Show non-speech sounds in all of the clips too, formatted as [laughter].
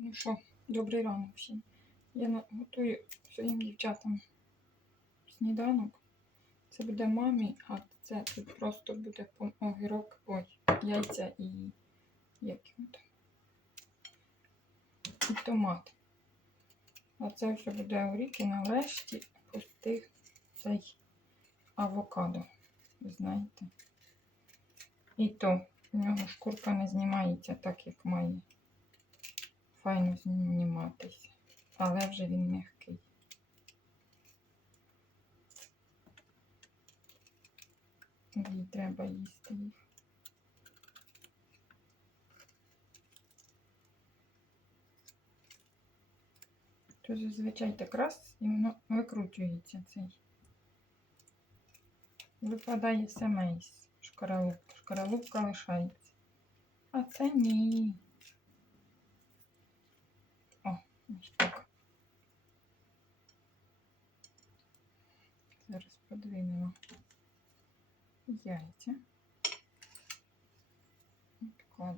Ну що, добрий ранок всім. Я готую своїм дівчатам сніданок. Це буде мамі, а це тут просто буде огірок, ой, яйця і як його там? І томат. А це вже буде оріки нарешті пустив цей авокадо. Знаєте. І то в нього шкурка не знімається так, як має файно зніматися. Але вже він м'який. Їй треба їсти їх. То зазвичай так раз і воно викручується цей. Випадає саме із шкаралупки. Шкаралупка лишається. А це ні. О, ось так. Зараз подвинемо яйця. О,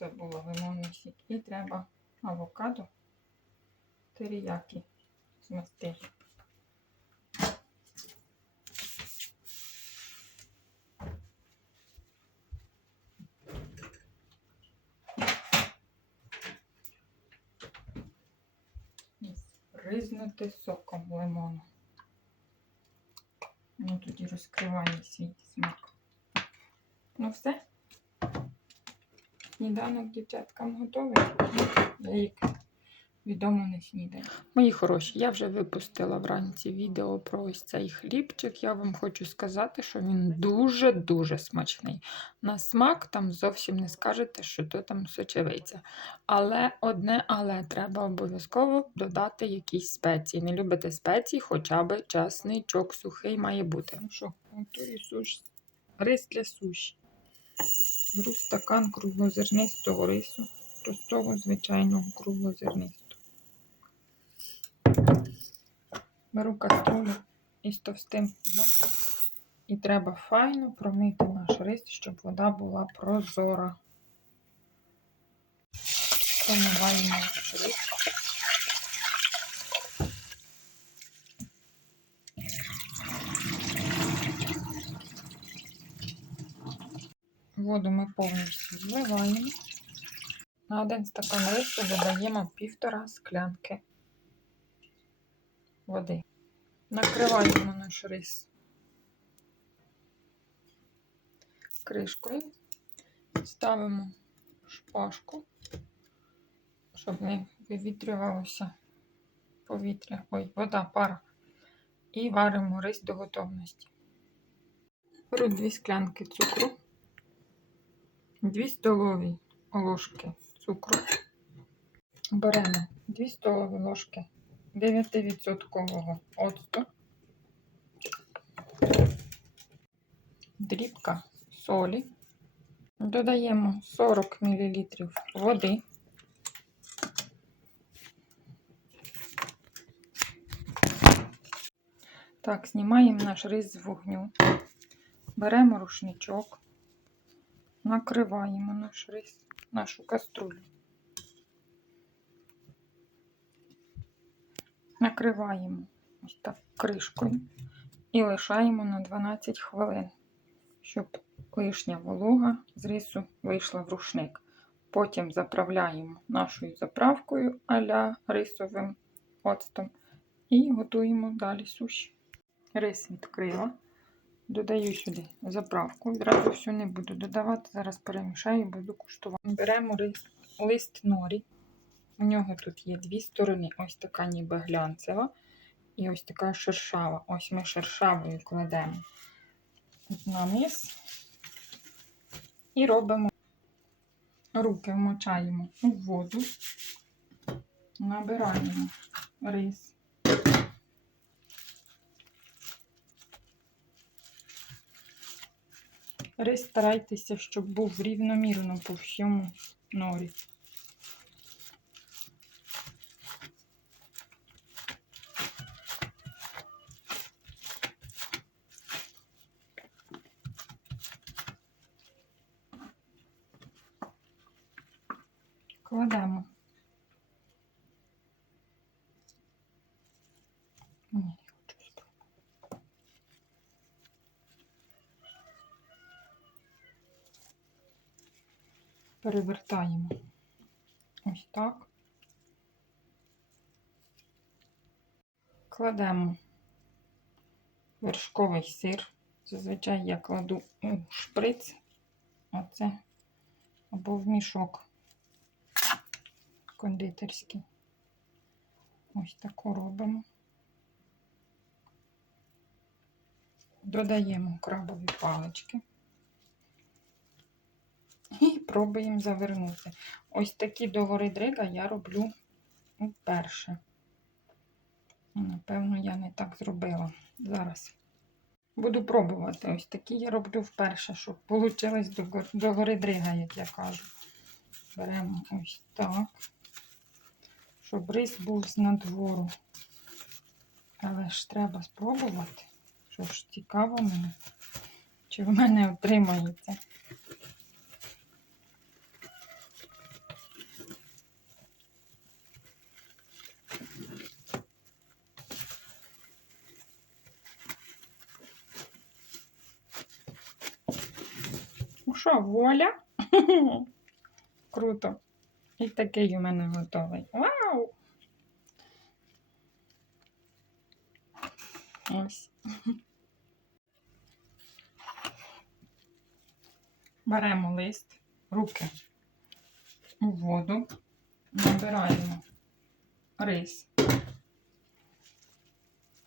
Забула лимонний сік. І треба авокадо теріякі змести. Ризнути соком лимону. Ну, тоді розкриває свій смак. Ну все. Сніданок дівчаткам готовий. Я їх відомо не снідаю. Мої хороші, я вже випустила вранці відео про ось цей хлібчик. Я вам хочу сказати, що він дуже-дуже смачний. На смак там зовсім не скажете, що то там сочевиця. Але одне, але треба обов'язково додати якісь спеції. Не любите спеції, хоча б часничок сухий має бути. Ну що, готую суш. Рис для суші. Беру стакан круглозернистого рису, простого звичайного круглозернистого. Беру каструлю із товстим дном і треба файно промити наш рис, щоб вода була прозора. Помиваємо наш рис. Воду ми повністю зливаємо. На один стакан рису додаємо півтора склянки води. Накриваємо наш рис кришкою, ставимо шпажку, щоб не вивітрювалося повітря, ой, вода, пара. І варимо рис до готовності. Беру дві склянки цукру. 2 столові ложки цукру. Беремо 2 столові ложки 9% оцту, дрібка солі. Додаємо 40 мл води. Так, знімаємо наш рис з вогню. Беремо рушничок накриваємо наш рис, нашу каструлю. Накриваємо ось так кришкою і лишаємо на 12 хвилин, щоб лишня волога з рису вийшла в рушник. Потім заправляємо нашою заправкою а-ля рисовим оцтом і готуємо далі суші. Рис відкрила. Додаю сюди заправку. Одразу всю не буду додавати. Зараз перемішаю і буду куштувати. Беремо лист норі. У нього тут є дві сторони. Ось така ніби глянцева і ось така шершава. Ось ми шершавою кладемо на низ і робимо руки вмочаємо у воду, набираємо рис. Рис старайтеся, щоб був рівномірно по всьому норі. Кладемо. Ні, я хочу спробувати. Перевертаємо ось так. Кладемо вершковий сир. Зазвичай я кладу у шприц, а це або в мішок кондитерський. Ось таку робимо. Додаємо крабові палички. Пробуємо завернути. Ось такі догори дрига я роблю вперше. Напевно, я не так зробила. Зараз буду пробувати. Ось такі я роблю вперше, щоб вийшло догори дрига, як я кажу. Беремо ось так, щоб рис був з надвору. Але ж треба спробувати. Що ж цікаво мені, чи в мене отримається. Що, воля? [laughs] Круто. І такий у мене готовий. Вау! Ось. Беремо лист, руки у воду, набираємо рис,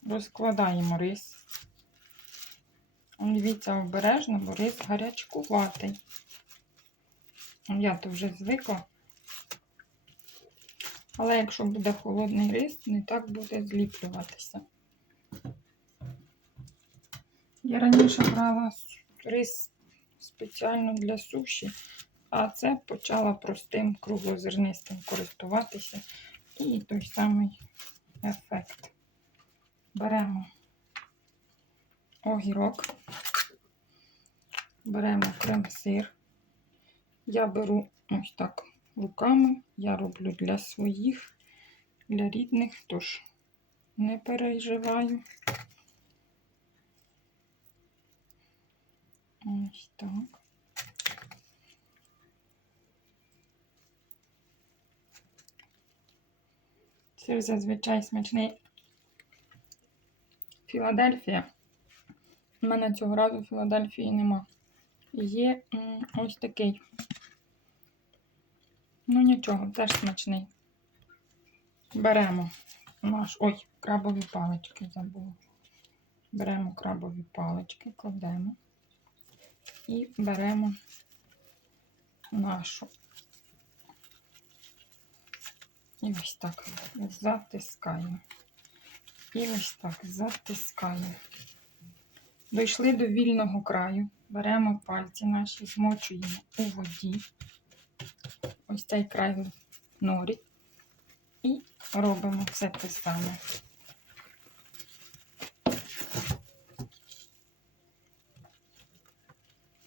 розкладаємо рис. Дивіться обережно, бо рис гарячкуватий. Я то вже звикла. Але якщо буде холодний рис, не так буде зліплюватися. Я раніше брала рис спеціально для суші, а це почала простим круглозернистим користуватися. І той самий ефект. Беремо огірок, беремо крем-сир. Я беру ось так руками, я роблю для своїх, для рідних, тож не переживаю. Ось так. Сир зазвичай смачний Філадельфія. У мене цього разу Філадельфії нема. Є ось такий. Ну нічого, теж смачний. Беремо наш. Ой, крабові палички забула. Беремо крабові палички, кладемо і беремо нашу. І ось так затискаємо. І ось так затискаємо. Дійшли до вільного краю. Беремо пальці наші, змочуємо у воді. Ось цей край в. І робимо все те саме.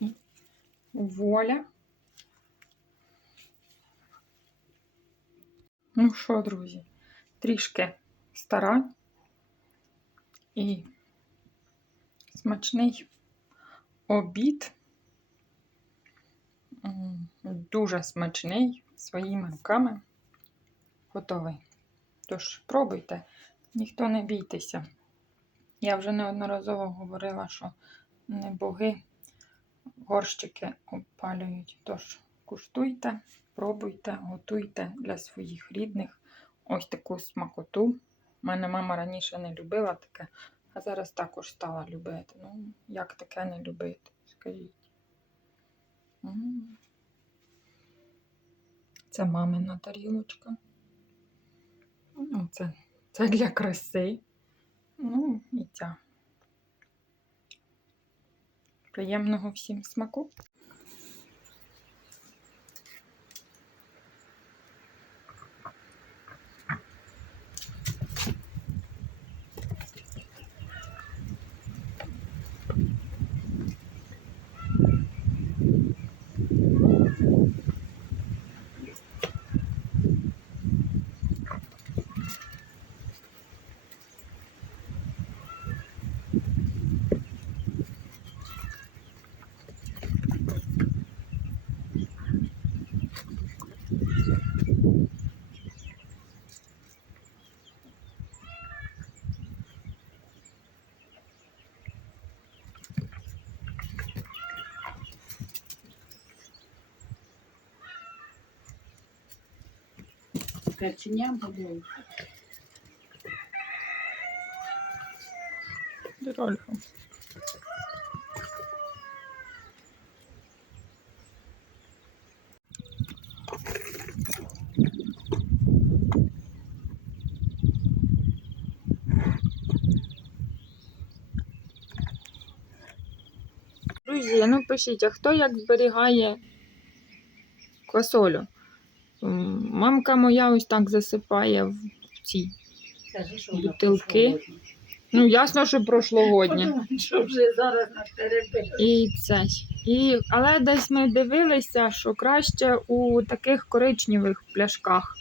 І воля. Ну що, друзі, трішки старань і смачний обід. Дуже смачний своїми руками. Готовий. Тож, пробуйте, ніхто не бійтеся. Я вже неодноразово говорила, що не боги горщики обпалюють. Тож, куштуйте, пробуйте, готуйте для своїх рідних ось таку смакоту. У мене мама раніше не любила таке, а зараз також стала любити. Ну, як таке не любити, скажіть. Це мамина тарілочка. Ну, це, це для краси. Ну, і ця. Приємного всім смаку. Каченям подаю. Дорольфа. Друзі, ну пишіть, а хто як зберігає квасолю? Мамка моя ось так засипає в ці. Що Бутилки. Ну, ясно, що прошлогодні. Що вже зараз на. І це. І, але десь ми дивилися, що краще у таких коричневих пляшках.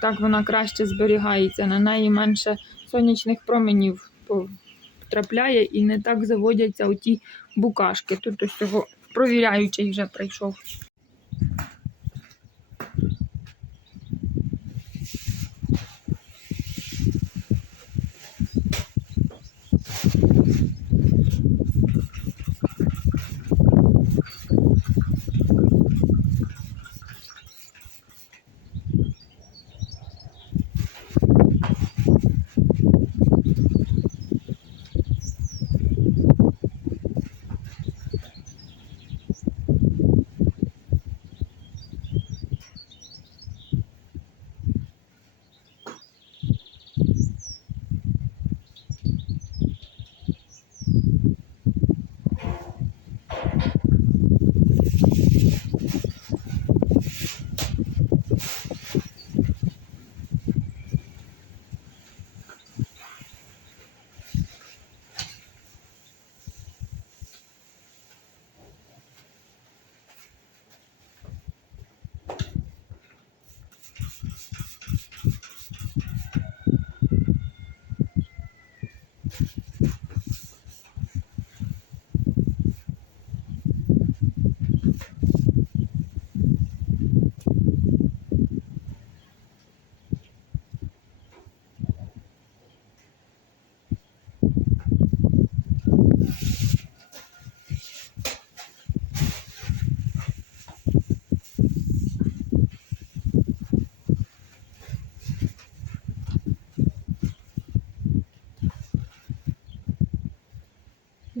Так вона краще зберігається, на неї менше сонячних променів потрапляє і не так заводяться оті букашки. Тут ось цього провіряючий вже прийшов.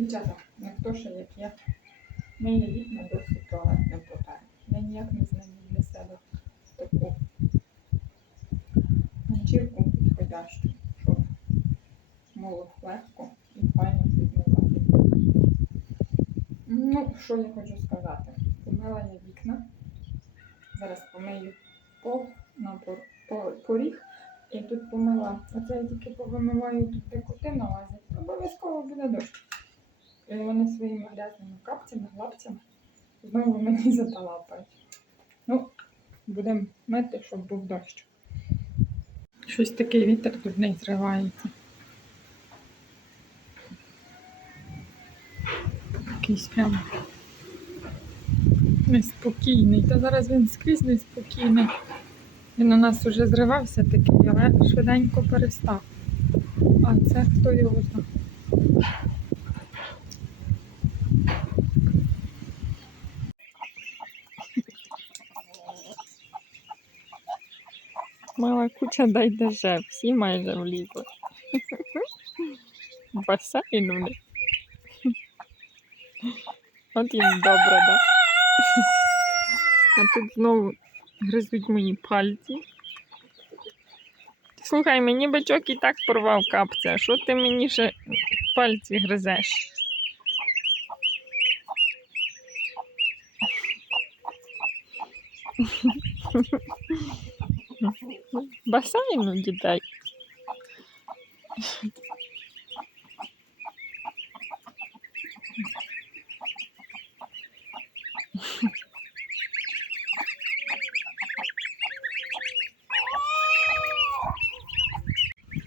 Дівчата, ніхто ще як я миє вікна досить туалет не потає. Я ніяк не знайду для себе таку ганчірку підходящу, щоб було легко і файно підмивати. Ну, що я хочу сказати? Помила я вікна. Зараз помию пол на поріг. І тут помила. Оце я тільки повимиваю тут, де коти налазять. Обов'язково буде дощ. І вони своїми грязними капцями, лапцями знову мені [laughs] заталапають. Ну, будемо мити, щоб був дощ. Щось такий вітер не зривається. Якийсь прям неспокійний. Та зараз він скрізь неспокійний. Він у нас уже зривався такий, але швиденько перестав. А це хто його знає. Мала куча дай деже, всі майже влізли. Басейн у них. От їм добре, да? А тут знову Гризуть мої пальці. Слухай, мені бичок і так порвав капця. Що ти мені ще пальці гризеш? [laughs] Басейн дітей.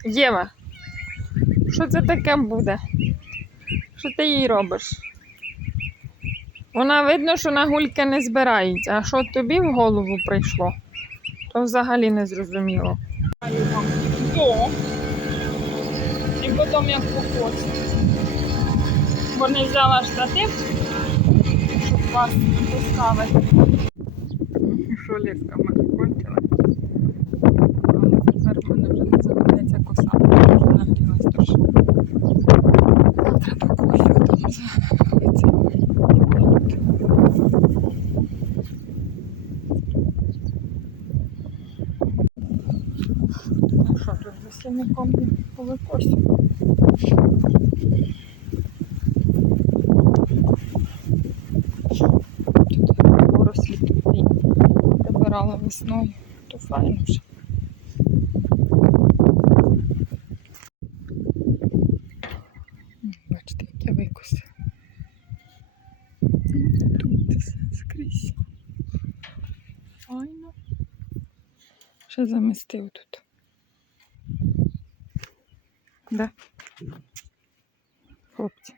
Єва, що це таке буде? Що ти їй робиш? Вона видно, що на гульки не збирається, а що тобі в голову прийшло, то взагалі не зрозуміло. До. І потім як покос. Бо не взяла штатив, щоб вас поставити. Що ліска в мене кончила? Але тепер в мене вже не заведеться коса, бо я вже нагрілась тож. Завтра до кофе там заведеться. Ну що, тут за сінником повикосю. Тут порослі тут прибирала весною, то файно вже. Бачите, як я викосила. Тут все скрізь. Файно. Ще замістив тут. Да. Хлопці.